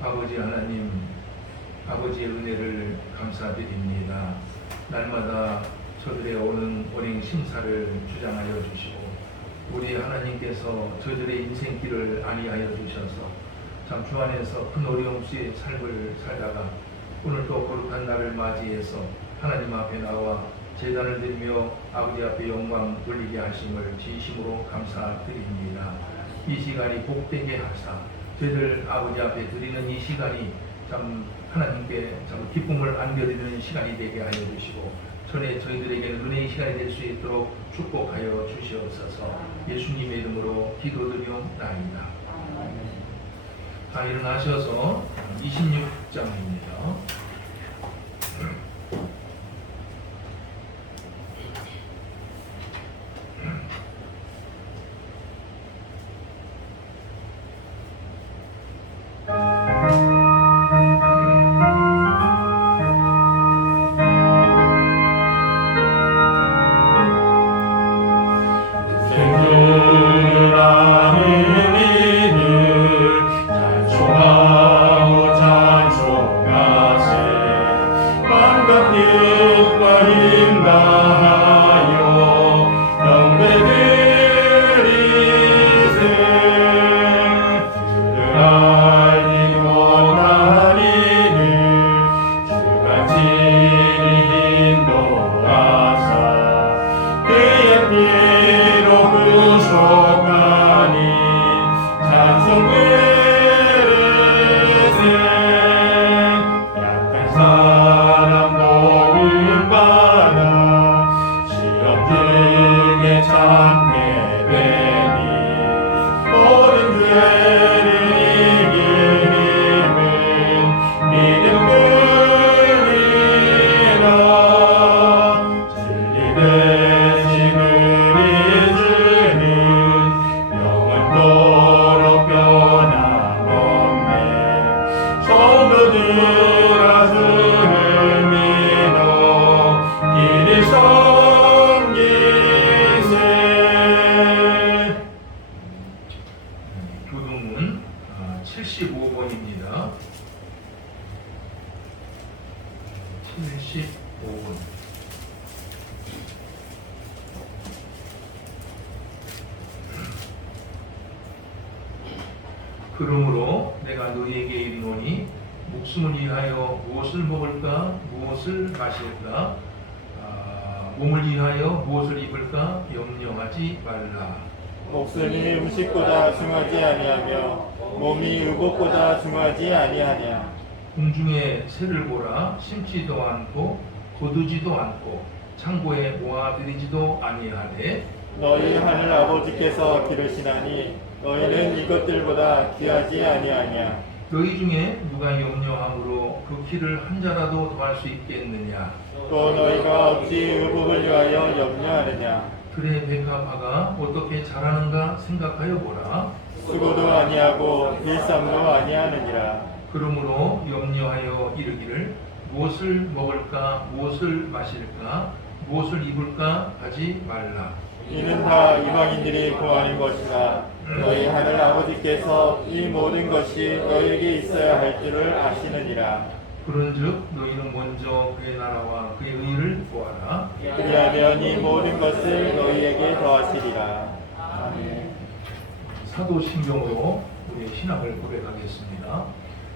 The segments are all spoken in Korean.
아버지 하나님, 아버지의 은혜를 감사드립니다. 날마다 저들의 오는 어린 심사를 주장하여 주시고 우리 하나님께서 저들의 인생길을 안위하여 주셔서 참 주 안에서 큰 어려움 없이 삶을 살다가 오늘 또 거룩한 날을 맞이해서 하나님 앞에 나와 제단을 드리며 아버지 앞에 영광 돌리게 하심을 진심으로 감사드립니다. 이 시간이 복되게 하사 저희들 아버지 앞에 드리는 이 시간이 참 하나님께 참 기쁨을 안겨드리는 시간이 되게 하여 주시고 전에 저희들에게는 은혜의 시간이 될 수 있도록 축복하여 주시옵소서. 예수님의 이름으로 기도드리옵나이다. 다 일어나셔서 26장입니다. 교동문 75번입니다. 75번. 그러므로 내가 너희에게 이르노니 목숨을 위하여 무엇을 먹을까 무엇을 마실까 몸을 위하여 무엇을 입을까 염려하지 말라. 목숨이 음식보다 중하지 아니하며 몸이 의복보다 중하지 아니하냐. 공중에 새를 보라. 심지도 않고 거두지도 않고 창고에 모아들이지도 아니하되 너희 하늘 아버지께서 기르시나니 너희는 이것들보다 귀하지 아니하냐. 너희 중에 누가 염려함으로 그 키를 한 자라도 더할 수 있겠느냐. 또 너희가 어찌 의복을 위하여 염려하느냐. 그래 백합화가 어떻게 자라는가 생각하여 보라. 수고도 아니하고 일삼도 아니하느니라. 그러므로 염려하여 이르기를 무엇을 먹을까 무엇을 마실까 무엇을 입을까 하지 말라. 이는 다 이방인들이 구하는 것이라. 너희 하늘 아버지께서 이 모든 것이 너희에게 있어야 할 줄을 아시느니라. 그런즉 너희는 먼저 그의 나라와 그의 의를 구하라. 그리하면 이 모든 것을 너희에게 더하시리라. 아멘. 사도신경으로 우리의 신앙을 고백하겠습니다.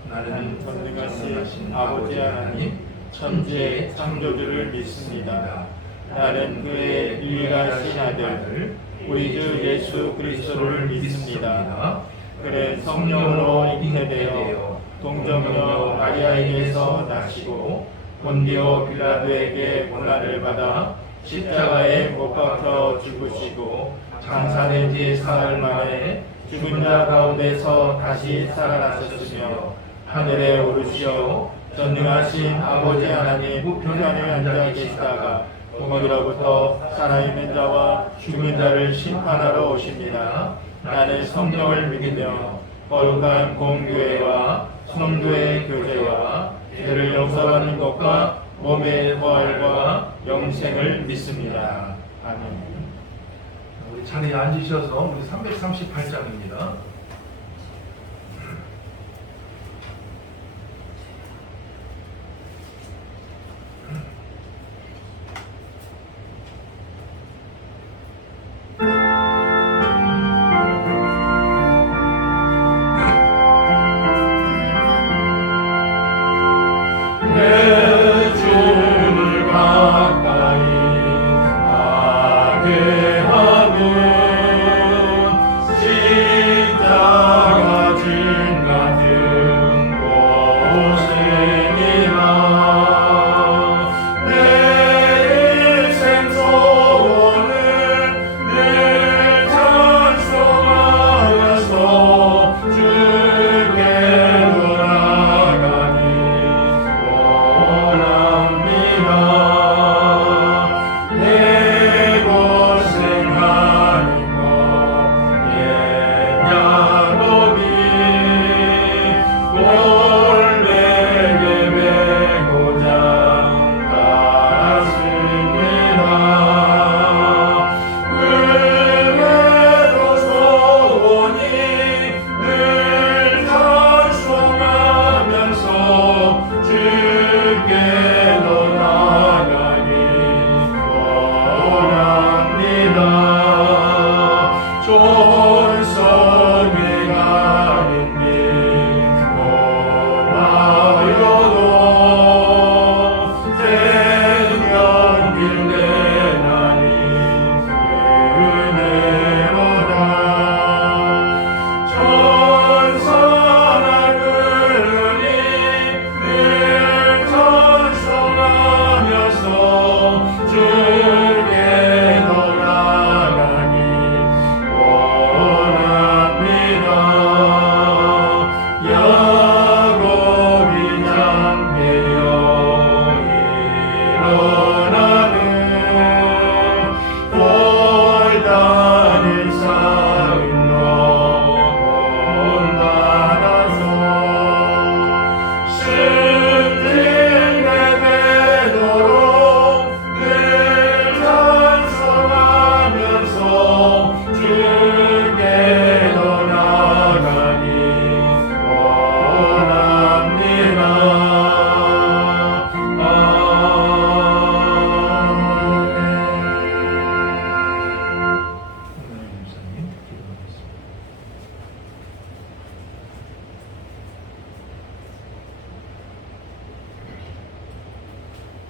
나는 전능하신 아버지 하나님 천지의 창조주를 믿습니다. 나는 그의 유일하신 아들 우리 주 예수 그리스도를 믿습니다. 그의 성령으로 잉태되어 동정녀 마리아에게서 나시고 본디오 빌라도에게 고난을 받아 십자가에 못 박혀 죽으시고 장사된 지 사흘 만에 죽은 자 가운데서 다시 살아나셨으며 하늘에 오르시어 전능하신 아버지 하나님 우편에 앉아 계시다가 거기로부터 살아있는 자와 죽은 자를 심판하러 오십니다. 나는 성령을 믿으며 거룩한 공교회와 성도의 교제와 죄를 용서받는 것과 몸의 부활과 영생을 믿습니다. 아멘. 우리 자리에 앉으셔서 우리 338장입니다.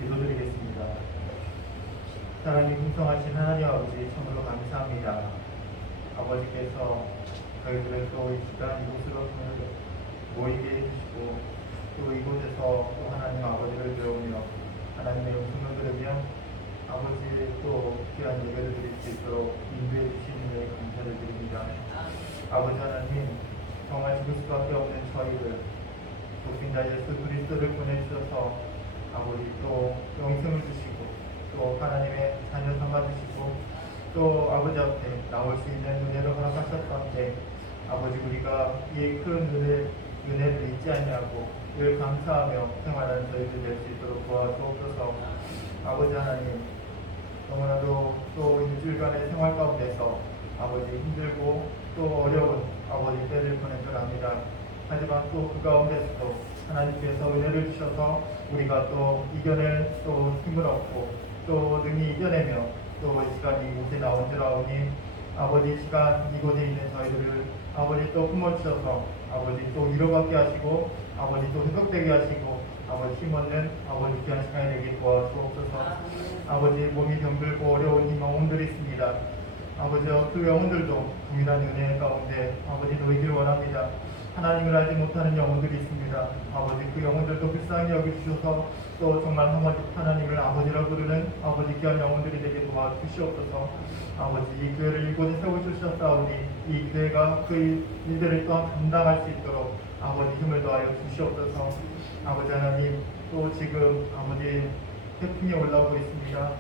기도드리겠습니다. 사랑이 풍성하신 하나님 아버지 참으로 감사합니다. 아버지께서 저희들을 또 이 시간 이곳으로 모이게 해주시고 또 이곳에서 또 하나님 아버지를 배우며 하나님의 음성을 들으며 아버지의 또 귀한 예배를 드릴 수 있도록 인도해 주시는 데 감사를 드립니다. 아버지 하나님 정말 죽을 수밖에 없는 저희를 독생자 예수 그리스도를 보내주셔서 아버지 또 영생을 주시고 또 하나님의 자녀 삼아주시고 또 아버지 앞에 나올 수 있는 은혜를 허락하셨던데 아버지 우리가 이 큰 은혜를 잊지 아니하고 늘 감사하며 생활하는 저희들 될 수 있도록 도와주옵소서. 아버지 하나님 너무나도 또 일주일간의 생활 가운데서 아버지 힘들고 또 어려운 아버지 때를 보낸 줄 압니다. 하지만 또 그 가운데서도 하나님께서 은혜를 주셔서 우리가 또 이겨낼 또 힘을 얻고 또 능히 이겨내며 또 이 시간 이곳에 나온 줄 아오니 아버지 이 시간 이곳에 있는 저희들을 아버지 또 품어주셔서 아버지 또 위로받게 하시고 아버지 또 회복되게 하시고 아버지 힘없는 아버지 귀한 시간이 되게 도와주옵소서. 아버지 몸이 병들고 어려운 이 영혼들이 있습니다. 아버지여 그 영혼들도 동일한 은혜 가운데 아버지 놓이기를 원합니다. 하나님을 알지 못하는 영혼들이 있습니다. 아버지 그 영혼들도 불쌍히 여기주셔서 또 정말 하나님을 아버지라고 부르는 아버지 귀한 영혼들이 되게 도와주시옵소서. 아버지 이 교회를 이곳에 세워주셨사오니 이 교회가 그 일들을 또한 감당할 수 있도록 아버지 힘을 더하여 주시옵소서. 아버지 하나님 또 지금 아버지 태풍이 올라오고 있습니다.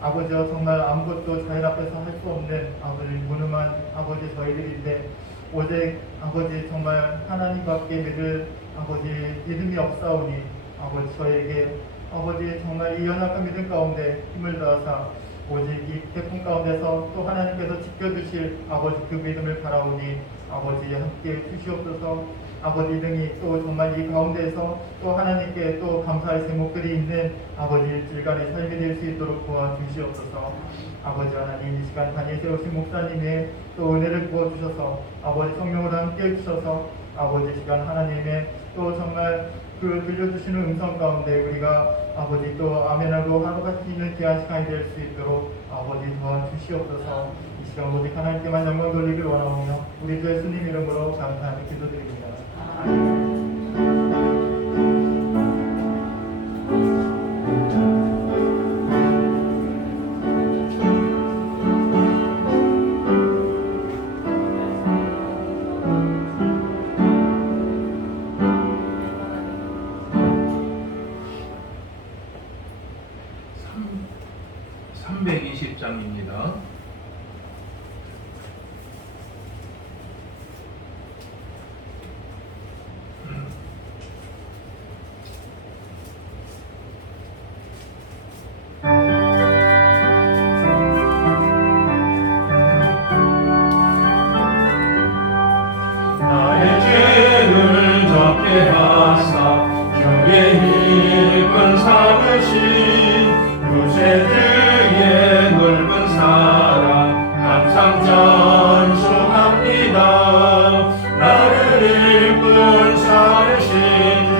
아버지여 정말 아무것도 자연 앞에서 할 수 없는 아버지 무능한 아버지 저희들인데 오직 아버지 정말 하나님밖에 믿을 아버지 믿음이 없사오니 아버지 저에게 아버지 정말 이 연약한 믿음 가운데 힘을 다하사 오직 이 태풍 가운데서 또 하나님께서 지켜주실 아버지 그 믿음을 바라오니 아버지 함께 주시옵소서. 아버지 등이 또 정말 이 가운데에서 또 하나님께 또 감사의 제목들이 있는 아버지 일주일간의 삶이 될 수 있도록 도와주시옵소서. 아버지 하나님 이 시간 단위에 세우신 목사님의 또 은혜를 부어주셔서 아버지 성령으로 함께 해주셔서 아버지 시간 하나님의 또 정말 그 들려주시는 음성 가운데 우리가 아버지 또 아멘하고 하루같이 있는 귀한 시간이 될 수 있도록 아버지 도와주시옵소서. 이 시간 오직 하나님께만 영광 돌리기를 원하오며 우리 주 예수님 이름으로 감사하며 기도드립니다. 8장입니다. 나의 죄를 적게 하사 주의 이쁜 삼으신 구세주의 넓은 사랑 감상 찬송합니다. 나를 일꾼 삼으신 주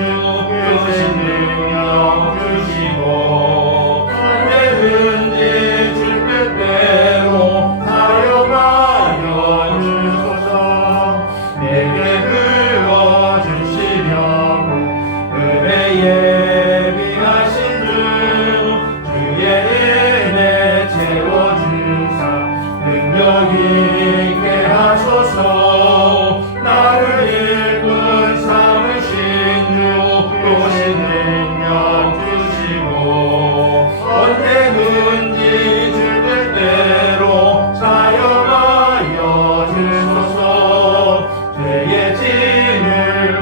크신 능력 주시고 언제든지 줄 뜻대로 사용하여 주소서. 내게 불러주시려고 은혜 예비하신 주 주의 은혜 채워주사 능력 있게 하소서. 나를 일꾼 삼으신 주 크신 능력 주시고 언제든지 줄 뜻대로 사용하여 주소서. 주의 짐을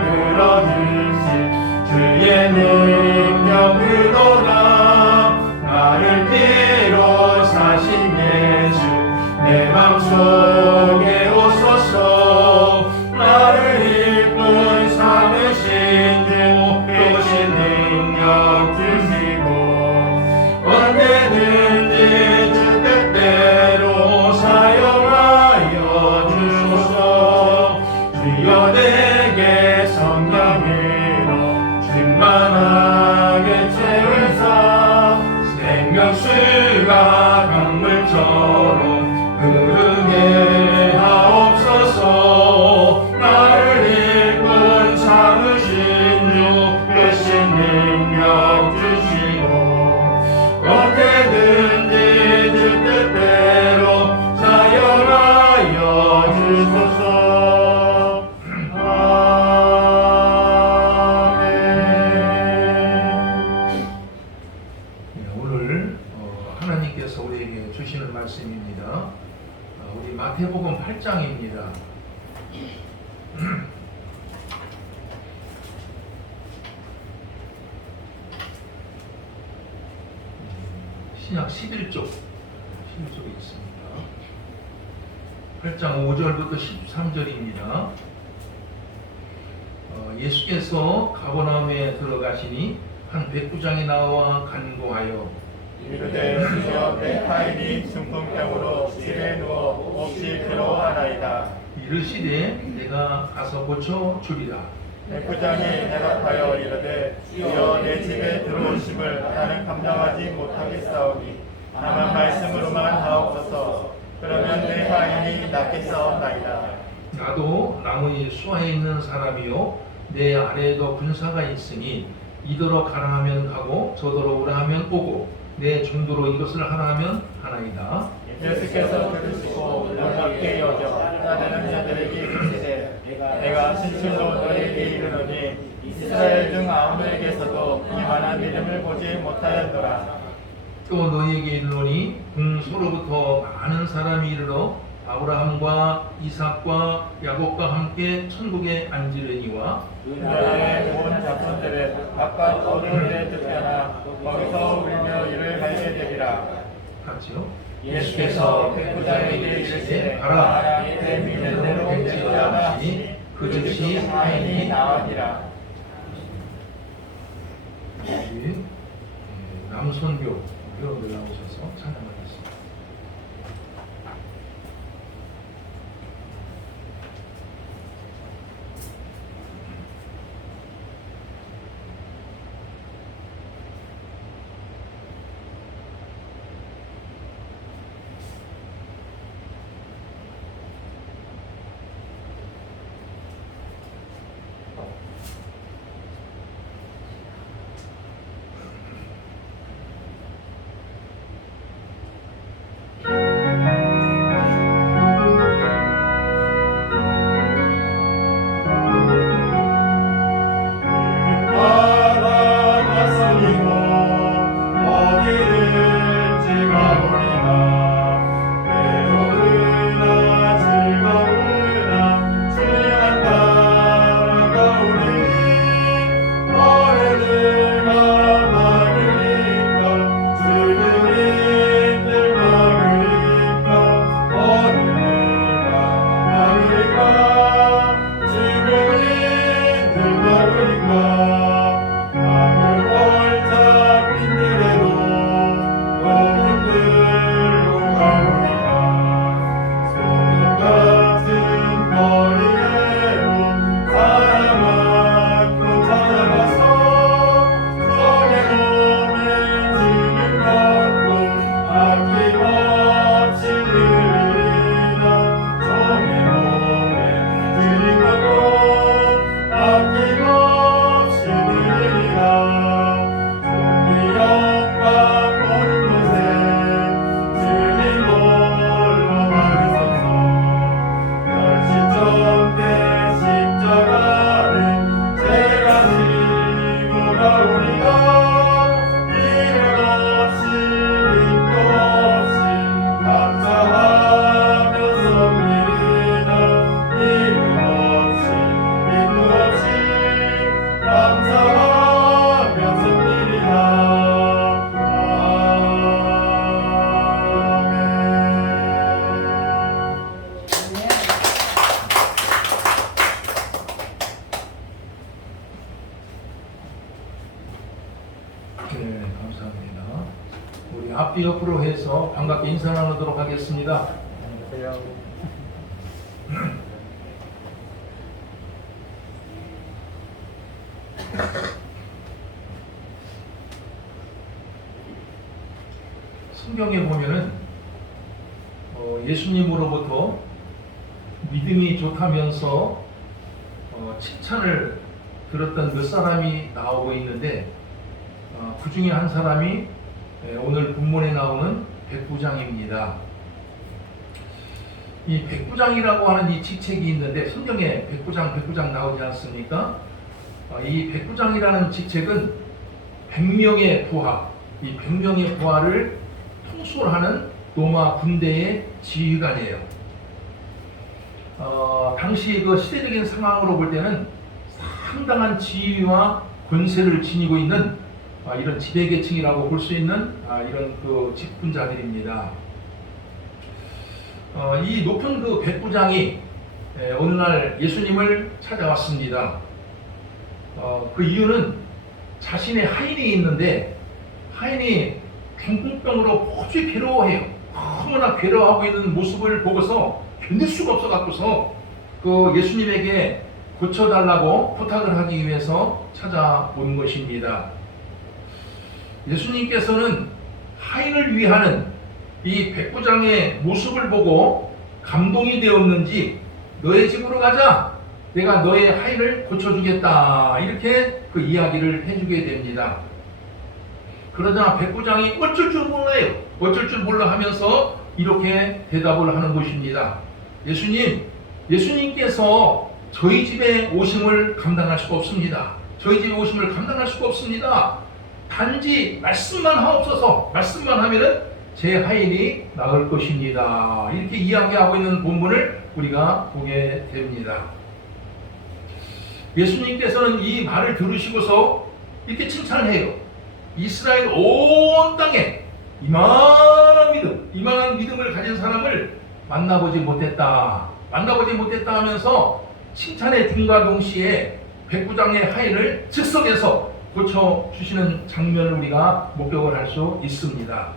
풀어주신 주의 능력 그도다. 나를 피로 사신 예수 내 맘속에 오소서. 나를 일꾼 삼으신 주 크신 능력 주시고 언제든지 주 뜻대로 사용하여 주소서. 주여 내게 성령으로 충만하게 채우사 생명수가 강물처럼 흐르게 하옵소서. 나를 일꾼 삼으신 주 크신 능력 주시고 언제든지 주 뜻대로 사용하여 주소서. 오늘 하나님께서 우리에게 주시는 말씀입니다. 우리 마태복음 8장입니다. 신약 11쪽 11쪽에 있습니다. 8장 5절부터 13절입니다. 예수께서 가버나움에 들어가시니 한 백부장이 나와 간구하여 이르되 주여 내 타인이 중풍병으로 집에 누워 몹시 괴로워하나이다. 이르시되 내가 가서 고쳐 주리라. 백부장이 대답하여 이르되 주여 내 집에 들어오심을 나는 감당하지 못하겠사오니 다만 말씀으로만 하옵소서. 그러면 내 타인이 낫겠사옵나이다. 나도 나무의 수하에 있는 사람이요 내 아래에도 군사가 있으니 이더러 가라 하면 가고 저더러 오라 하면 오고 내 정도로 이것을 하라 하면 하나이다. 예수께서 들으시고 놀랍게 여겨 따르는 자들에게 이르시되 내가 진실로 너희에게 이르노니 이스라엘 중 아무에게서도 이만한 믿음을 보지 못하였노라. 또 너희에게 이르노니 궁소로부터 많은 사람이 이르러 아브라함과 이삭과 야곱과 함께 천국에 앉으려니와 너희의 온 자손들은 각각 어른의 뜻하나 거기서 울며 이를 갈게 되리라. 같이요. 예수께서 백부장에게 이르시되 가라 내 믿는 대로 되리라 하시니 그 즉시 타인이 나으니라. 우리 남선교 여러분들 나오셔서 찬양하겠습니다. 네, 감사합니다. 우리 앞뒤 옆으로 해서 반갑게 인사 나누도록 하겠습니다. 안녕하세요. 성경에 보면은 예수님으로부터 믿음이 좋다면서 칭찬을 들었던 몇 사람이 나오고 있는데 그 중에 한 사람이 오늘 본문에 나오는 백부장입니다. 이 백부장이라고 하는 이 직책이 있는데 성경에 백부장 나오지 않습니까? 이 백부장이라는 직책은 100명의 부하, 이 100명의 부하를 통솔하는 로마 군대의 지휘관이에요. 당시 그 시대적인 상황으로 볼 때는 상당한 지위와 권세를 지니고 있는 이런 지배계층이라고 볼 수 있는 이런 그 직분자들입니다. 이 높은 그 백부장이 어느 날 예수님을 찾아왔습니다. 그 이유는 자신의 하인이 있는데 하인이 중풍병으로 무지 괴로워해요. 너무나 괴로워하고 있는 모습을 보고서 견딜 수가 없어갖고서 그 예수님에게 고쳐달라고 부탁을 하기 위해서 찾아온 것입니다. 예수님께서는 하인을 위하는 이 백부장의 모습을 보고 감동이 되었는지 너의 집으로 가자, 내가 너의 하인을 고쳐주겠다, 이렇게 그 이야기를 해주게 됩니다. 그러자 백부장이 어쩔 줄 몰라요. 어쩔 줄 몰라 하면서 이렇게 대답을 하는 것입니다. 예수님께서 저희 집에 오심을 감당할 수가 없습니다. 저희 집에 오심을 감당할 수가 없습니다. 단지 말씀만 하옵소서. 말씀만 하면은 제 하인이 나을 것입니다. 이렇게 이야기하고 있는 본문을 우리가 보게 됩니다. 예수님께서는 이 말을 들으시고서 이렇게 칭찬을 해요. 이스라엘 온 땅에 이만한 믿음을 가진 사람을 만나보지 못했다 하면서 칭찬의 등과 동시에 백부장의 하인을 즉석에서 고쳐주시는 장면을 우리가 목격을 할 수 있습니다.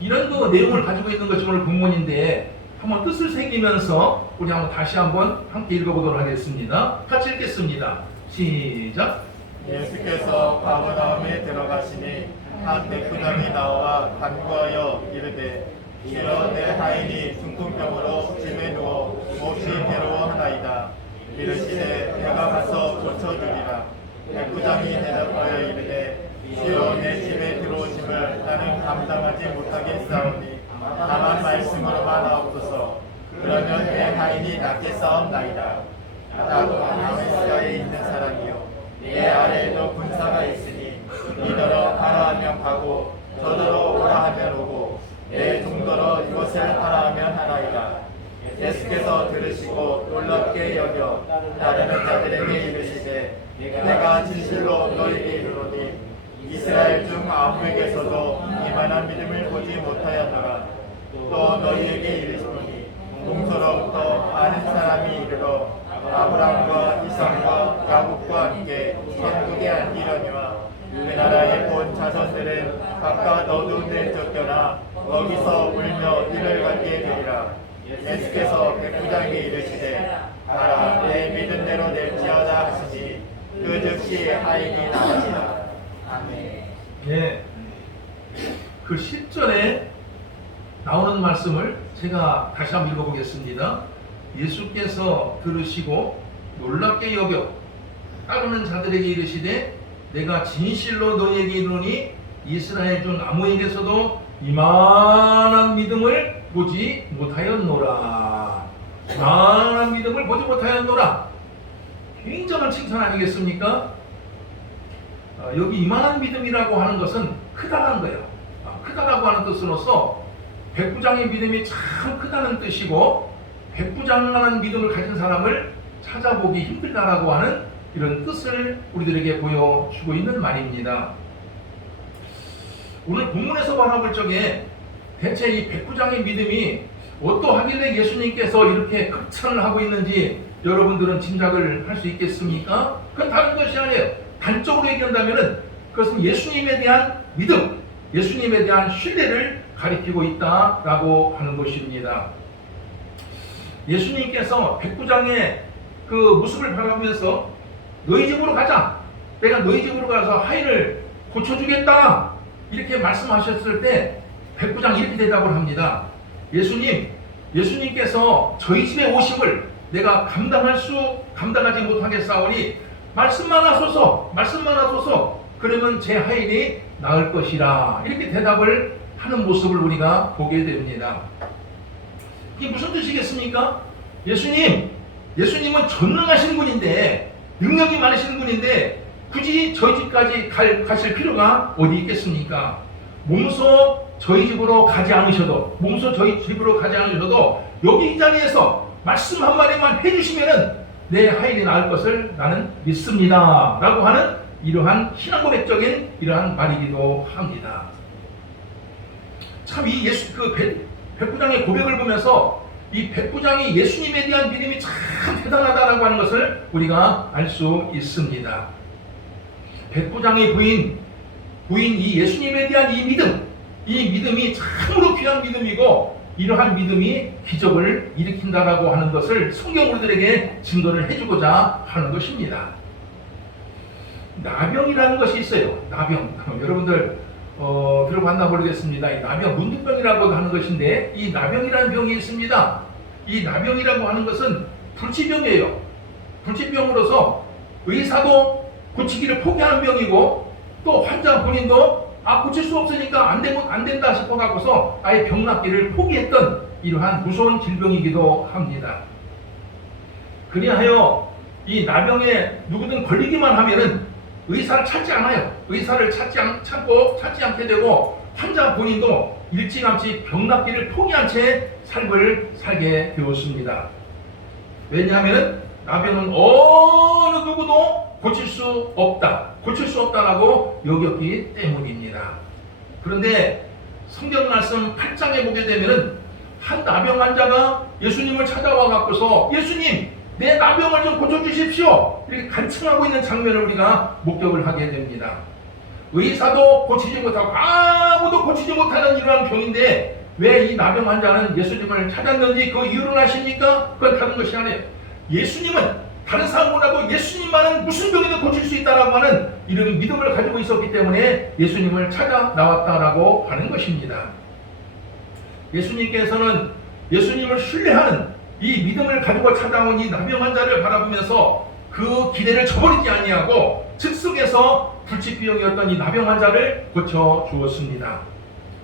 이런 그 내용을 가지고 있는 것이 오늘 본문인데 한번 뜻을 새기면서 우리 다시 한번 함께 읽어보도록 하겠습니다. 같이 읽겠습니다. 시작. 예수께서 가버나움에 들어가시니 한 백부장이 나와 간구하여 이르되 주여 내 하인이 중풍병으로 집에 누워 몹시 괴로워하나이다. 이르시되 내가 가서 고쳐주리라. 백부장이 대답하여 이르되 주여 내 집에 들어오심을 나는 감당하지 못하겠사오니 다만 말씀으로만 하옵소서. 그러면 내 하인이 낫겠사옵나이다. 나도 다메섹에 있는 사람이요 내 아래에도 군사가 있으니 이더러 가라 하면 가고 저더러 오라 하면 오고 내 종더러 이것을 하라 하면 하나이다. 예수께서 들으시고 놀랍게 여겨 따르는 자들에게 이르시되 내가 진실로 너희에게 이르노니 이스라엘 중 아무에게서도 이만한 믿음을 보지 못하였노라. 또 너희에게 이르노니 동서로부터 많은 사람이 이르러 아브라함과 이삭과 야곱과 함께 천국에 앉으려니와 그 나라에 본 자손들은 각각 어두운 데 쫓겨나 거기서 울며 이를 갖게 되리라. 예수께서 백부장에게 이르시되 가라 내 믿은 대로 될지어다 하시니 그 즉시 하인이 나으시라. 아멘. 예, 그 10절에 나오는 말씀을 제가 다시 한번 읽어보겠습니다. 예수께서 들으시고 놀랍게 여겨 따르는 자들에게 이르시되 내가 진실로 너희에게 이르노니 이스라엘 중 아무에게서도 이만한 믿음을 보지 못하였노라. 이만한 믿음을 보지 못하였노라. 굉장한 칭찬 아니겠습니까? 여기 이만한 믿음이라고 하는 것은 크다는 거예요. 크다라고 하는 뜻으로서 백부장의 믿음이 참 크다는 뜻이고 백부장만한 믿음을 가진 사람을 찾아보기 힘들다라고 하는 이런 뜻을 우리들에게 보여주고 있는 말입니다. 오늘 본문에서 바라볼 적에 대체 이 백부장의 믿음이 어떠하길래 예수님께서 이렇게 극찬을 하고 있는지 여러분들은 짐작을 할 수 있겠습니까? 그건 다른 것이 아니에요. 단적으로 얘기한다면 그것은 예수님에 대한 믿음, 예수님에 대한 신뢰를 가리키고 있다라고 하는 것입니다. 예수님께서 백부장의 그 모습을 바라보면서 너희 집으로 가자. 내가 너희 집으로 가서 하인을 고쳐주겠다. 이렇게 말씀하셨을 때 백부장이 이렇게 대답을 합니다. 예수님께서 저희 집에 오심을 내가 감당하지 못하겠사오니 말씀만 하소서. 그러면 제 하인이 나을 것이라. 이렇게 대답을 하는 모습을 우리가 보게 됩니다. 이게 무슨 뜻이겠습니까? 예수님은 전능하신 분인데, 능력이 많으신 분인데 굳이 저희 집까지 가실 필요가 어디 있겠습니까? 몸소 저희 집으로 가지 않으셔도 여기 이 자리에서 말씀 한마디만 해주시면은 내 하인이 나을 것을 나는 믿습니다 라고 하는 이러한 신앙고백적인 이러한 말이기도 합니다. 참 이 백부장의 고백을 보면서 이 백부장이 예수님에 대한 믿음이 참 대단하다라고 하는 것을 우리가 알 수 있습니다. 백부장의 부인 이 예수님에 대한 이 믿음이 참으로 귀한 믿음이고, 이러한 믿음이 기적을 일으킨다라고 하는 것을 성경 우리들에게 증거를 해주고자 하는 것입니다. 나병이라는 것이 있어요. 나병. 여러분들 들어봤나 모르겠습니다. 이 나병, 문둥병이라고 하는 것인데, 이 나병이라는 병이 있습니다. 이 나병이라고 하는 것은 불치병이에요. 불치병으로서 의사도 고치기를 포기하는 병이고, 또 환자 본인도 고칠 수 없으니까 안 된다 싶어 갖고서 아예 병 낫기를 포기했던 이러한 무서운 질병이기도 합니다. 그리하여 이 나병에 누구든 걸리기만 하면은 의사를 찾지 않아요. 의사를 찾지 않게 되고, 환자 본인도 일찌감치 병 낫기를 포기한 채 삶을 살게 되었습니다. 왜냐하면 나병은 어느 누구도 고칠 수 없다라고 여겼기 때문입니다. 그런데 성경 말씀 8장에 보게 되면은 한 나병 환자가 예수님을 찾아와 갖고서 예수님, 내 나병을 좀 고쳐주십시오. 이렇게 간청하고 있는 장면을 우리가 목격을 하게 됩니다. 의사도 고치지 못하고 아무도 고치지 못하는 이러한 병인데 왜 이 나병 환자는 예수님을 찾았는지 그 이유를 아십니까? 그건 다른 것이 아니에요. 예수님은 다른 사람보다도 예수님만은 무슨 병이든 고칠 수 있다라고 하는 이런 믿음을 가지고 있었기 때문에 예수님을 찾아 나왔다라고 하는 것입니다. 예수님께서는 예수님을 신뢰하는 이 믿음을 가지고 찾아온 이 나병 환자를 바라보면서 그 기대를 저버리지 아니하고 즉석에서 불치병이었던 이 나병 환자를 고쳐 주었습니다.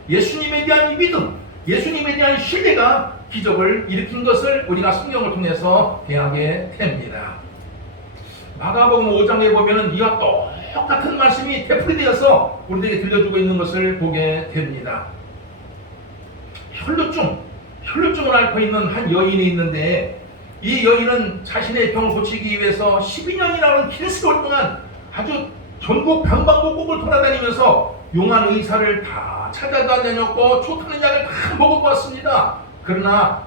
예수님에 대한 이 믿음, 예수님에 대한 신뢰가 기적을 일으킨 것을 우리가 성경을 통해서 대하게 됩니다. 마가복음 5장에 보면은 이와 똑같은 말씀이 되풀이되어서 우리에게 들려주고 있는 것을 보게 됩니다. 혈루증을 앓고 있는 한 여인이 있는데, 이 여인은 자신의 병을 고치기 위해서 12년이라는 긴 세월 동안 아주 전국 방방곡곡을 돌아다니면서 용한 의사를 다 찾아다녔고 좋다는 약을 다 먹어봤습니다. 그러나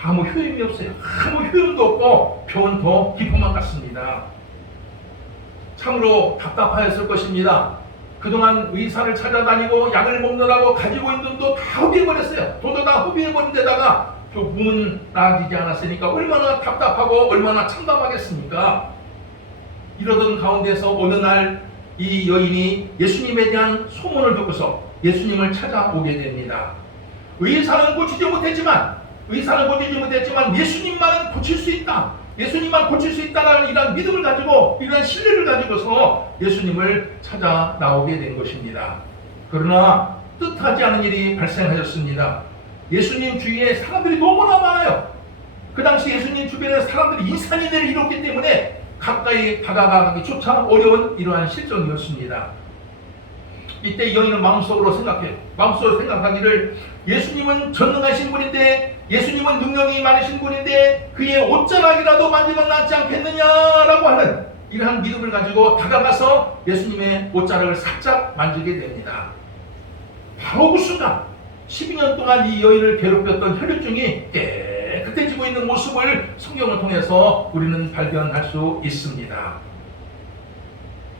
아무 효임이 없어요. 아무 효임도 없고 병은 더 깊어만 갔습니다. 참으로 답답하였을 것입니다. 그동안 의사를 찾아다니고 약을 먹느라고 가지고 있는 돈도 다 허비해버렸어요. 돈도 다 허비해버린 데다가 몸은 나아지지 않았으니까 얼마나 답답하고 얼마나 참담하겠습니까? 이러던 가운데서 어느 날 이 여인이 예수님에 대한 소문을 듣고서 예수님을 찾아오게 됩니다. 의사는 고치지 못했지만 예수님만은 고칠 수 있다. 예수님만 고칠 수 있다라는 이런 믿음을 가지고, 이런 신뢰를 가지고서 예수님을 찾아 나오게 된 것입니다. 그러나 뜻하지 않은 일이 발생하였습니다. 예수님 주위에 사람들이 너무나 많아요. 그 당시 예수님 주변에 사람들이 인산인해를 이뤘기 때문에 가까이 다가가기조차 어려운 이러한 실정이었습니다. 이때 여인은 마음속으로 생각하기를 예수님은 전능하신 분인데, 예수님은 능력이 많으신 분인데 그의 옷자락이라도 만지면 낫지 않겠느냐라고 하는 이러한 믿음을 가지고 다가가서 예수님의 옷자락을 살짝 만지게 됩니다. 바로 그 순간 12년 동안 이 여인을 괴롭혔던 혈루증이 깨끗해지고 있는 모습을 성경을 통해서 우리는 발견할 수 있습니다.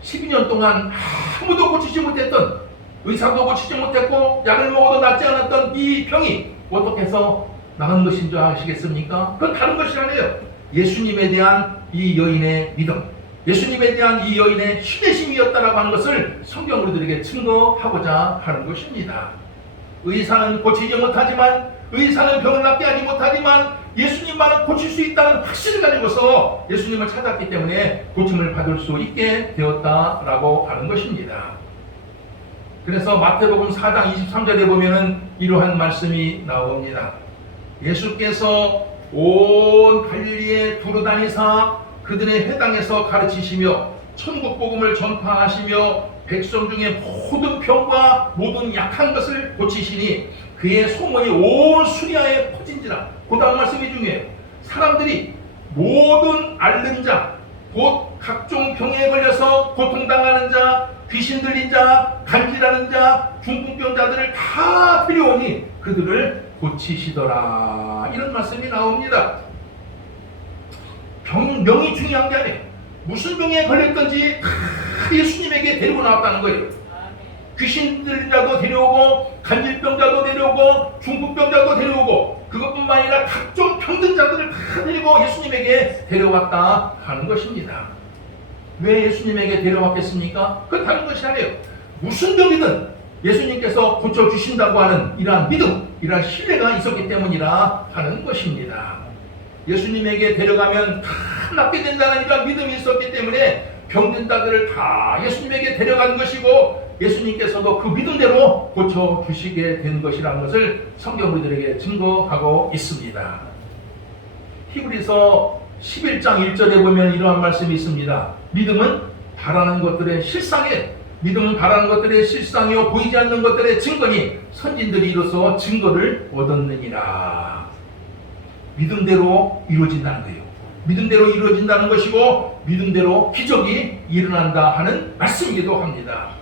12년 동안 아무도 고치지 못했던, 의사도 고치지 못했고 약을 먹어도 낫지 않았던 이 병이 어떻게 해서 나은 것인 줄 아시겠습니까? 그건 다른 것이 아니에요. 예수님에 대한 이 여인의 믿음, 예수님에 대한 이 여인의 신뢰심이었다라고 하는 것을 성경 우리들에게 증거하고자 하는 것입니다. 의사는 고치지 못하지만, 의사는 병을 낫게 하지 못하지만 예수님만은 고칠 수 있다는 확신을 가지고서 예수님을 찾았기 때문에 고침을 받을 수 있게 되었다라고 하는 것입니다. 그래서 마태복음 4장 23절에 보면은 이러한 말씀이 나옵니다. 예수께서 온 갈릴리에 두루다니사 그들의 회당에서 가르치시며 천국 복음을 전파하시며 백성 중에 모든 병과 모든 약한 것을 고치시니 그의 소문이 온 수리아에 퍼진지라. 그 다음 말씀이 중요해요. 사람들이 모든 앓는 자, 곧 각종 병에 걸려서 고통당하는 자, 귀신 들린 자, 간질하는 자, 중풍병자들을 다 데려오니 그들을 고치시더라. 이런 말씀이 나옵니다. 병이 중요한 게 아니에요. 무슨 병에 걸렸던지 다 예수님에게 데리고 나왔다는 거예요. 귀신 들린 자도 데려오고, 간질병자도 데려오고, 중풍병자도 데려오고, 그것뿐만 아니라 각종 병든 자들을 다 데리고 예수님에게 데려왔다 하는 것입니다. 왜 예수님에게 데려왔겠습니까? 그건 다른 것이 아니에요. 무슨 병이든 예수님께서 고쳐주신다고 하는 이러한 믿음, 이러한 신뢰가 있었기 때문이라 하는 것입니다. 예수님에게 데려가면 다 낫게 된다는 이러한 믿음이 있었기 때문에 병든 자들을 다 예수님에게 데려간 것이고, 예수님께서도 그 믿음대로 고쳐주시게 된 것이라는 것을 성경 우리들에게 증거하고 있습니다. 히브리서 11장 1절에 보면 이러한 말씀이 있습니다. 믿음은 바라는 것들의 실상에, 믿음은 바라는 것들의 실상이요 보이지 않는 것들의 증거니 선진들이 이로써 증거를 얻었느니라. 믿음대로 이루어진다는 거예요. 믿음대로 이루어진다는 것이고 믿음대로 기적이 일어난다 하는 말씀이기도 합니다.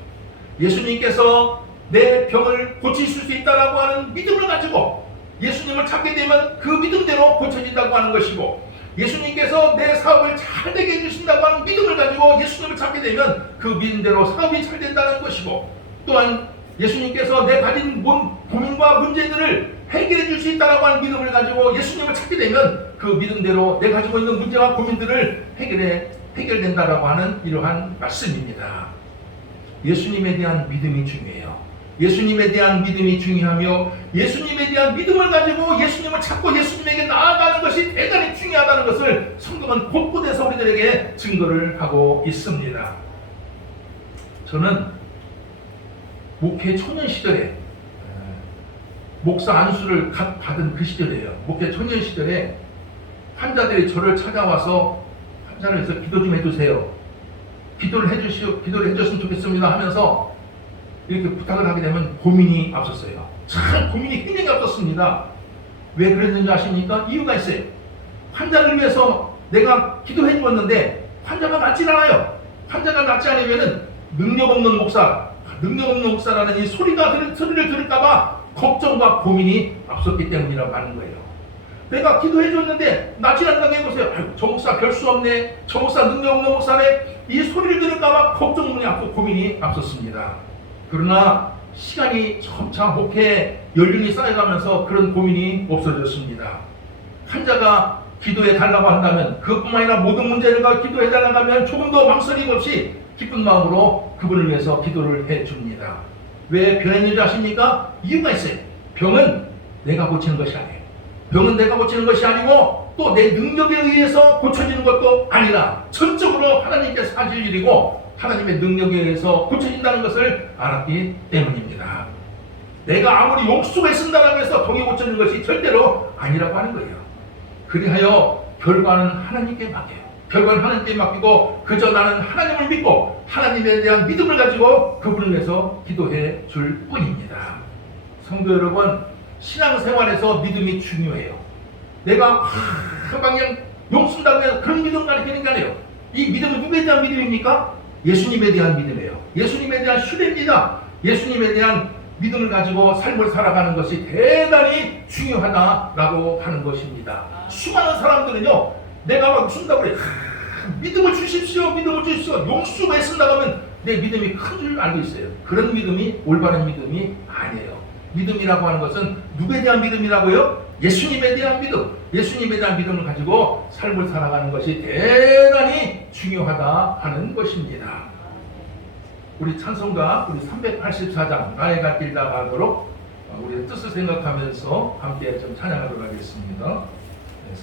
예수님께서 내 병을 고치실 수 있다라고 하는 믿음을 가지고 예수님을 찾게 되면 그 믿음대로 고쳐진다고 하는 것이고, 예수님께서 내 사업을 잘 되게 해주신다고 하는 믿음을 가지고 예수님을 찾게 되면 그 믿음대로 사업이 잘 된다는 것이고, 또한 예수님께서 내 가진 고민과 문제들을 해결해 줄 수 있다고 하는 믿음을 가지고 예수님을 찾게 되면 그 믿음대로 내 가지고 있는 문제와 고민들을 해결된다라고 하는 이러한 말씀입니다. 예수님에 대한 믿음이 중요해요. 예수님에 대한 믿음이 중요하며 예수님에 대한 믿음을 가지고 예수님을 찾고 예수님에게 나아가는 것이 대단히 중요하다는 것을 성경은 곳곳에서 우리들에게 증거를 하고 있습니다. 저는 목회 초년 시절에 목사 안수를 갓 받은 그 시절이에요. 목회 초년 시절에 환자들이 저를 찾아와서 환자를 위해서 기도 좀 해주세요. 기도를 해줬으면 좋겠습니다 하면서 이렇게 부탁을 하게 되면 고민이 앞섰어요. 참 고민이 굉장히 앞섰습니다. 왜 그랬는지 아십니까? 이유가 있어요. 환자를 위해서 내가 기도해 주었는데 환자가 낫지 않아요. 환자가 낫지 않으면 능력 없는 목사라는 이 소리를 들을까봐 걱정과 고민이 앞섰기 때문이라고 하는 거예요. 내가 기도해 줬는데 낫지 않는다고 해보세요. 아유, 저 목사 별 수 없네, 저 목사 능력 없는 목사네, 이 소리를 들을까봐 걱정문이 앞서 고민이 앞섰습니다. 그러나 시간이 점차 목회 연륜이 쌓여가면서 그런 고민이 없어졌습니다. 환자가 기도해 달라고 한다면, 그것뿐만 아니라 모든 문제를 기도해 달라고 하면 조금 더 망설임 없이 기쁜 마음으로 그분을 위해서 기도를 해줍니다. 왜 변했는지 아십니까? 이유가 있어요. 병은 내가 고치는 것이 아니에요. 병은 내가 고치는 것이 아니고 또 내 능력에 의해서 고쳐지는 것도 아니라 전적으로 하나님께서 하실 일이고 하나님의 능력에 의해서 고쳐진다는 것을 알았기 때문입니다. 내가 아무리 욕수가 쓴다고 해서 병이 고쳐지는 것이 절대로 아니라고 하는 거예요. 그리하여 결과는 하나님께 맡겨요. 결과는 하나님께 맡기고 그저 나는 하나님을 믿고 하나님에 대한 믿음을 가지고 그분을 위해서 기도해 줄 뿐입니다. 성도 여러분, 신앙생활에서 믿음이 중요해요. 내가 그냥 욕쓴다고 해서 그런 믿음 가르치는 게 아니에요. 이 믿음은 누구에 대한 믿음입니까? 예수님에 대한 믿음이에요. 예수님에 대한 신뢰입니다. 예수님에 대한 믿음을 가지고 삶을 살아가는 것이 대단히 중요하다라고 하는 것입니다. 수많은 사람들은요, 내가 막 쓴다고 그래. 믿음을 주십시오. 믿음을 주십시오. 용수가 있습니다 하면 내 믿음이 큰 줄 알고 있어요. 그런 믿음이 올바른 믿음이 아니에요. 믿음이라고 하는 것은 누구에 대한 믿음이라고요? 예수님에 대한 믿음. 예수님에 대한 믿음을 가지고 삶을 살아가는 것이 대단히 중요하다 하는 것입니다. 우리 찬송가 우리 384장 나의 갈 길 다 가도록 우리의 뜻을 생각하면서 함께 좀 찬양하도록 하겠습니다.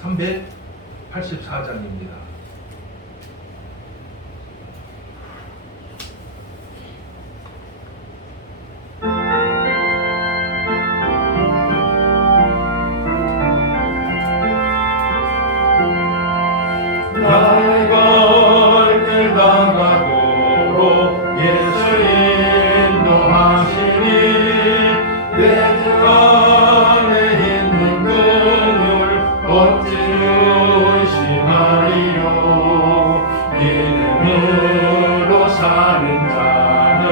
384장입니다. 나의 갈 길 나가도록 예수 인도하시니 내 주 안에 있는 그늘 어찌 의심하리요. 믿음으로 사는 자는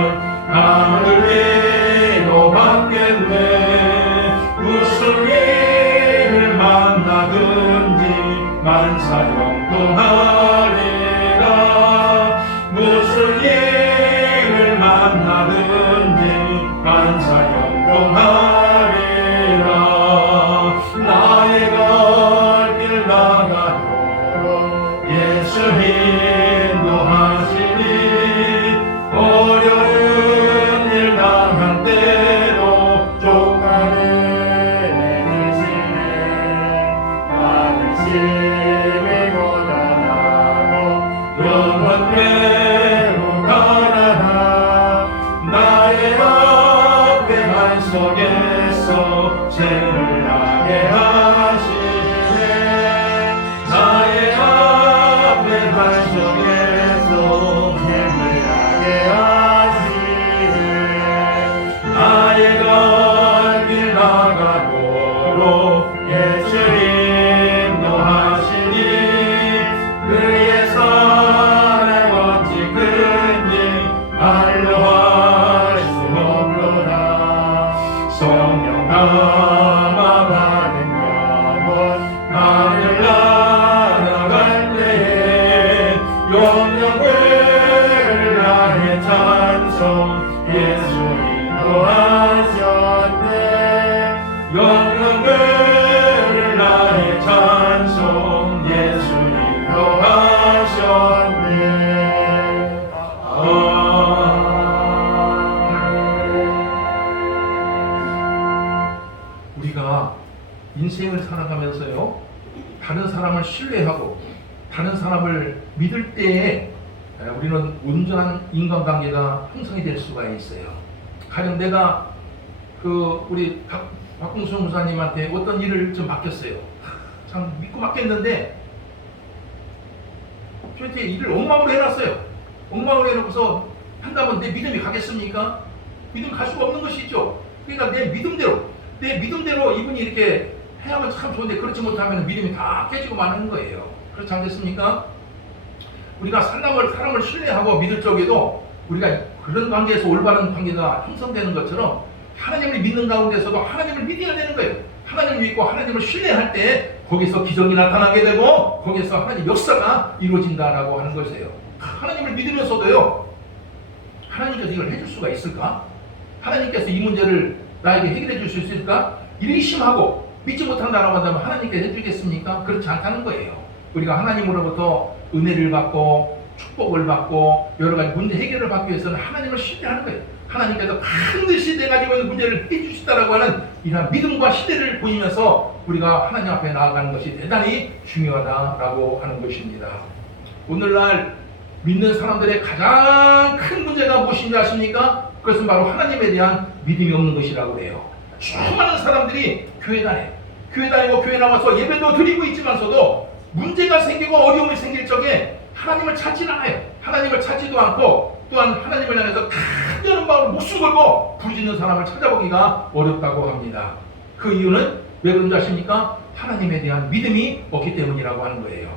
하늘 위로 받겠네. 무슨 일을 만나든지 만사형통하리라. 무슨 일을 만나든지 만사형통하리라. 나의 갈 길 나가도록 예수 인도하시니 어려운 일 당할 때도 족하는 애를 지내 나는 심히 고단하고 영원대로 가라나. 나의 앞에 간 속에서 생을 나게 하시네. 나의 앞에 간 속에서 생을 나게 하시네. 나의 갈 길 나가도록 예수 인도하시니 그의 사랑 어찌 큰지 말로 할 수 없도다. 성령 담아 받은 영혼 하늘 날아갈 때에 영영을 나의 찬송 예수 인도하셨네. 영영을 나의 찬송 예수 인도하셨네. 우리가 인생을 살아가면서요, 다른 사람을 신뢰하고 다른 사람을 믿을 때에 우리는 온전한 인간관계가 형성이 될 수가 있어요. 가령 내가 우리 박봉수 목사님한테 어떤 일을 좀 맡겼어요. 참 믿고 맡겼는데 저한테 일을 엉망으로 해놨어요. 엉망으로 해놓고서 한다면 내 믿음이 가겠습니까? 믿음 갈 수가 없는 것이죠. 그러니까 내 믿음대로 이분이 이렇게 해야면 참 좋은데 그렇지 못하면 믿음이 다 깨지고 마는 거예요. 그렇지 않겠습니까? 우리가 사람을 신뢰하고 믿을 적에도 우리가 그런 관계에서 올바른 관계가 형성되는 것처럼 하나님을 믿는 가운데서도 하나님을 믿어야 되는 거예요. 하나님을 믿고 하나님을 신뢰할 때 거기서 기적이 나타나게 되고 거기서 하나님 역사가 이루어진다라고 하는 것이에요. 하나님을 믿으면서도요, 하나님께서 이걸 해줄 수가 있을까? 하나님께서 이 문제를 나에게 해결해 줄 수 있을까? 의심하고 믿지 못한다라고 한다면 하나님께 해주겠습니까? 그렇지 않다는 거예요. 우리가 하나님으로부터 은혜를 받고 축복을 받고 여러 가지 문제 해결을 받기 위해서는 하나님을 신뢰하는 거예요. 하나님께서 반드시 내가 가지고 있는 문제를 해주시다라고 하는 이러한 믿음과 신뢰를 보이면서 우리가 하나님 앞에 나아가는 것이 대단히 중요하다라고 하는 것입니다. 오늘날 믿는 사람들의 가장 큰 문제가 무엇인지 아십니까? 그것은 바로 하나님에 대한 믿음이 없는 것이라고 해요. 수많은 사람들이 교회 다니고 교회 나와서 예배도 드리고 있지만서도 문제가 생기고 어려움이 생길 적에 하나님을 찾지 않아요. 하나님을 찾지도 않고 또한 하나님을 향해서 간절한 마음으로 목숨 걸고 부르짖는 사람을 찾아보기가 어렵다고 합니다. 그 이유는 왜 그런지 아십니까? 하나님에 대한 믿음이 없기 때문이라고 하는 거예요.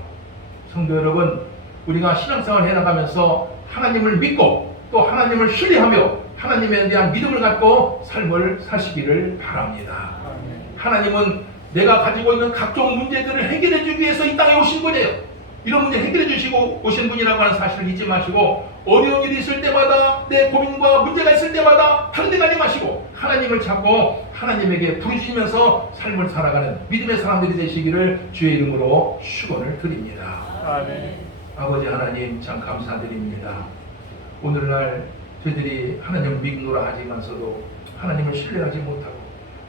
성도 여러분, 우리가 신앙생활을 해나가면서 하나님을 믿고 또 하나님을 신뢰하며 하나님에 대한 믿음을 갖고 삶을 사시기를 바랍니다. 하나님은 내가 가지고 있는 각종 문제들을 해결해 주기 위해서 이 땅에 오신 거예요. 이런 문제 해결해 주시고 오신 분이라고 하는 사실을 잊지 마시고 어려운 일이 있을 때마다 내 고민과 문제가 있을 때마다 당대하지 마시고 하나님을 찾고 하나님에게 부르짖으면서 삶을 살아가는 믿음의 사람들이 되시기를 주의 이름으로 축원을 드립니다. 아멘. 아버지 하나님 참 감사드립니다. 오늘날 저희들이 하나님을 믿노라 하지만서도 하나님을 신뢰하지 못하고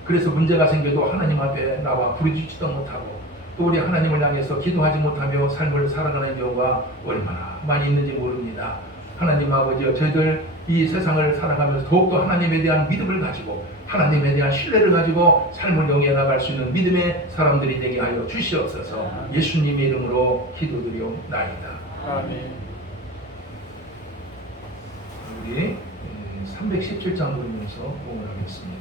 그래서 문제가 생겨도 하나님 앞에 나와 부르짖지도 못하고 또 우리 하나님을 향해서 기도하지 못하며 삶을 살아가는 경우가 얼마나 많이 있는지 모릅니다. 하나님 아버지여 저희들 이 세상을 살아가면서 더욱더 하나님에 대한 믿음을 가지고 하나님에 대한 신뢰를 가지고 삶을 영위해 나갈 수 있는 믿음의 사람들이 되게 하여 주시옵소서. 예수님의 이름으로 기도드리옵나이다. 아멘. 우리 317장 부르면서 봉을 하겠습니다.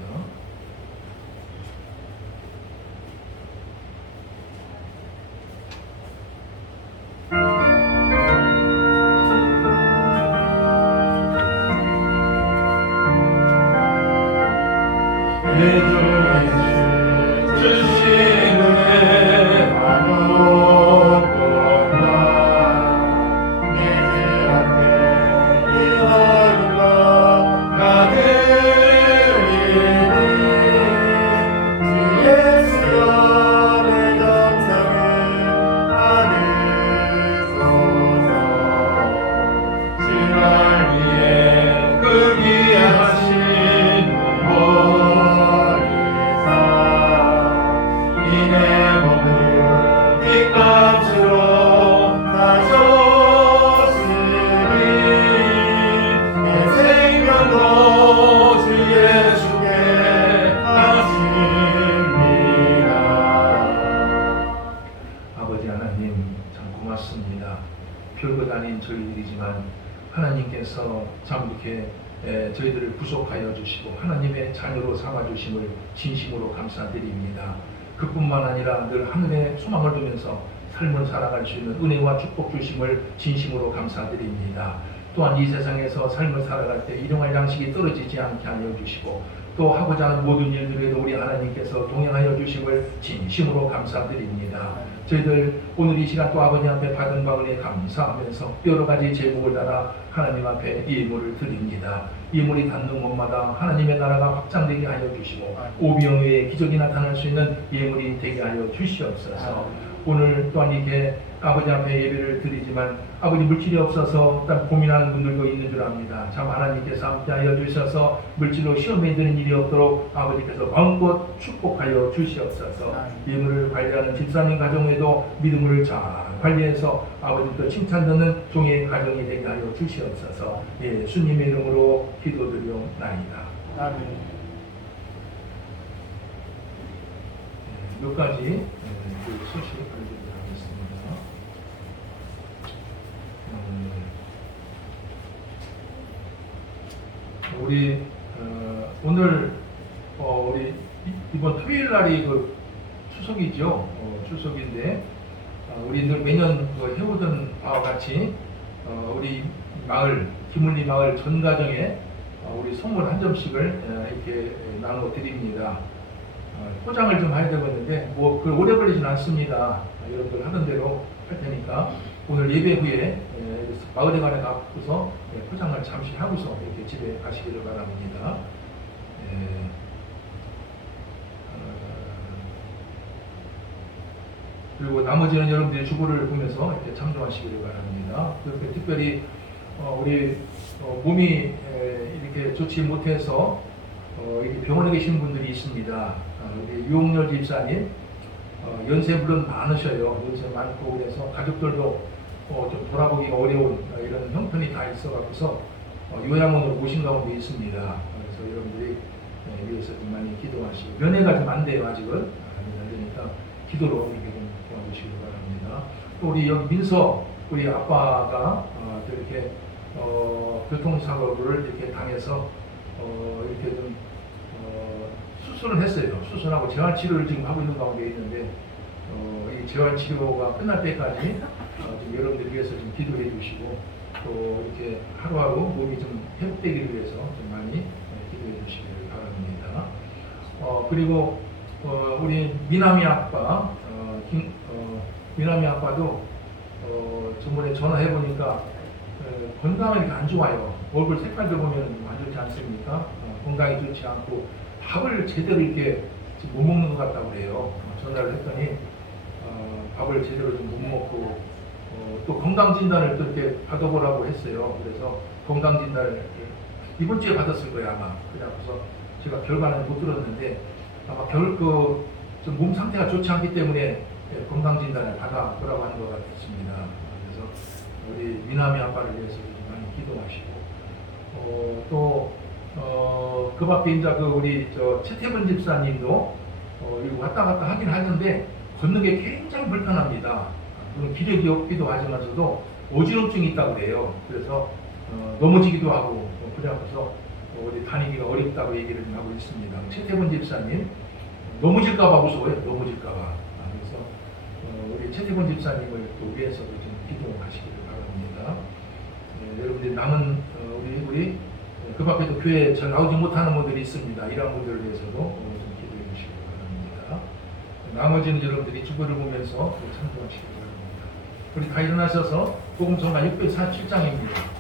별것 아닌 저희들이지만 하나님께서 참 이렇게 저희들을 구속하여 주시고 하나님의 자녀로 삼아 주심을 진심으로 감사드립니다. 그뿐만 아니라 늘 하늘에 소망을 두면서 삶을 살아갈 수 있는 은혜와 축복 주심을 진심으로 감사드립니다. 또한 이 세상에서 삶을 살아갈 때 일용할 양식이 떨어지지 않게 하여 주시고 또 하고자 하는 모든 일들에도 우리 하나님께서 동행하여 주심을 진심으로 감사드립니다. 저희들 오늘 이 시간 또 아버지 앞에 받은 바은에 감사하면서 여러 가지 제목을 따라 하나님 앞에 예물을 드립니다. 예물이 닿는 곳마다 하나님의 나라가 확장되게 하여 주시고 오병이어의 기적이 나타날 수 있는 예물이 되게 하여 주시옵소서. 오늘 또한 이렇게 아버지 앞에 예배를 드리지만 아버지 물질이 없어서 딱 고민하는 분들도 있는 줄 압니다. 참 하나님께서 함께하여 주셔서 물질로 시험에 드는 일이 없도록 아버지께서 마음껏 축복하여 주시옵소서. 예물을 관리하는 집사님 가정에도 믿음을 잘 관리해서 아버지께 칭찬 듣는 종의 가정이 되게 하여 주시옵소서. 예수님의 이름으로 기도드리옵나이다. 아멘. 몇 가지 그 소식 알려드리도록 하겠습니다. 우리 오늘 우리 이번 토요일 날이 그 추석이죠. 추석인데 우리 늘 매년 해오던 바와 같이 우리 마을 김을리 마을 전 가정에 우리 선물 한 점씩을 이렇게 나눠 드립니다. 포장을 좀 해야 되겠는데 그 오래 걸리진 않습니다. 여러분들 하던 대로 할 테니까 오늘 예배 후에 마을에 가서 포장을 잠시 하고서 이렇게 집에 가시기를 바랍니다. 그리고 나머지는 여러분들의 주보를 보면서 이렇게 참조하시기를 바랍니다. 그렇게 특별히 우리 몸이 이렇게 좋지 못해서 이렇게 병원에 계신 분들이 있습니다. 우리 유홍열 집사님 연세 물론 많으셔요. 연세 많고 그래서 가족들도 좀 돌아보기가 어려운 이런 형편이 다 있어갖고서 요양원으로 모신 가운데 있습니다. 그래서 여러분들이 위해서 좀 많이 기도하시고 면회가 좀 안 돼요. 아직은 안 되니까 기도로 이렇게 좀 도와주시기 바랍니다. 또 우리 여기 민서 우리 아빠가 또 이렇게 교통사고를 이렇게 당해서 이렇게 좀 수술을 했어요. 수술하고 재활치료를 지금 하고 있는 가운데 있는데 이 재활치료가 끝날 때까지 좀 여러분들 위해서 좀 기도해 주시고 또 이렇게 하루하루 몸이 좀 회복되기를 위해서 좀 많이 기도해 주시기를 바랍니다. 그리고 우리 미남이 아빠 미남이 아빠도 저번에 전화해 보니까 건강이 이렇게 안 좋아요. 얼굴 색깔도 보면 안 좋지 않습니까? 건강이 좋지 않고 밥을 제대로 이렇게 지금 못 먹는 것 같다고 그래요. 전화를 했더니 밥을 제대로 좀 못 먹고 또 건강진단을 또 이렇게 받아보라고 했어요. 그래서 건강진단을 이번 주에 받았을 거예요 아마. 그래서 제가 결과는 못 들었는데 아마 좀 몸 상태가 좋지 않기 때문에 건강진단을 받아보라고 하는 것 같습니다. 그래서 우리 미남이 아빠를 위해서 좀 많이 기도하시고 그 밖에 이제 우리 최태분 집사님도 이거 왔다 갔다 하긴 하는데 걷는 게 굉장히 불편합니다. 물론 기력이 없기도 하지만서도 어지럼증이 있다고 그래요. 그래서 넘어지기도 하고 그래서 어디 다니기가 어렵다고 얘기를 좀 하고 있습니다. 최태분 집사님 넘어질까봐 무서워요. 넘어질까봐. 그래서 우리 최태분 집사님을 또 위해서도 좀 기도하시기를 바랍니다. 여러분들 남은 우리 그 밖에도 교회에 잘 나오지 못하는 분들이 있습니다. 이런 분들을 위해서도 좀 기도해 주시기 바랍니다. 나머지는 여러분들이 주보를 보면서 참조하시기 바랍니다. 우리 다 일어나셔서 복음성가 647장입니다.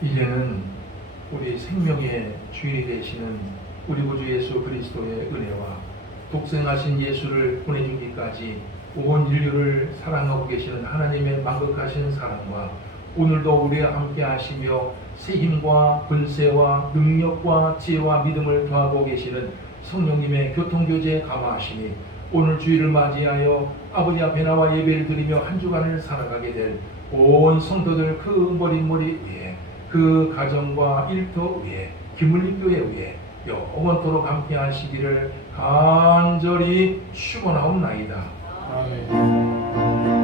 이제는 우리 생명의 주인이 되시는 우리 구주 예수 그리스도의 은혜와 독생하신 예수를 보내주기까지 온 인류를 사랑하고 계시는 하나님의 만극하신 사랑과 오늘도 우리와 함께 하시며 새 힘과 권세와 능력과 지혜와 믿음을 더하고 계시는 성령님의 교통교제에 감화하시니 오늘 주일을 맞이하여 아버지 앞에 나와 예배를 드리며 한 주간을 살아가게 될 온 성도들 그 머릿머리 위에 그 가정과 일터 위에 기물리교회 위에 영원토록 함께 하시기를 간절히 축원하옵나이다. 아멘.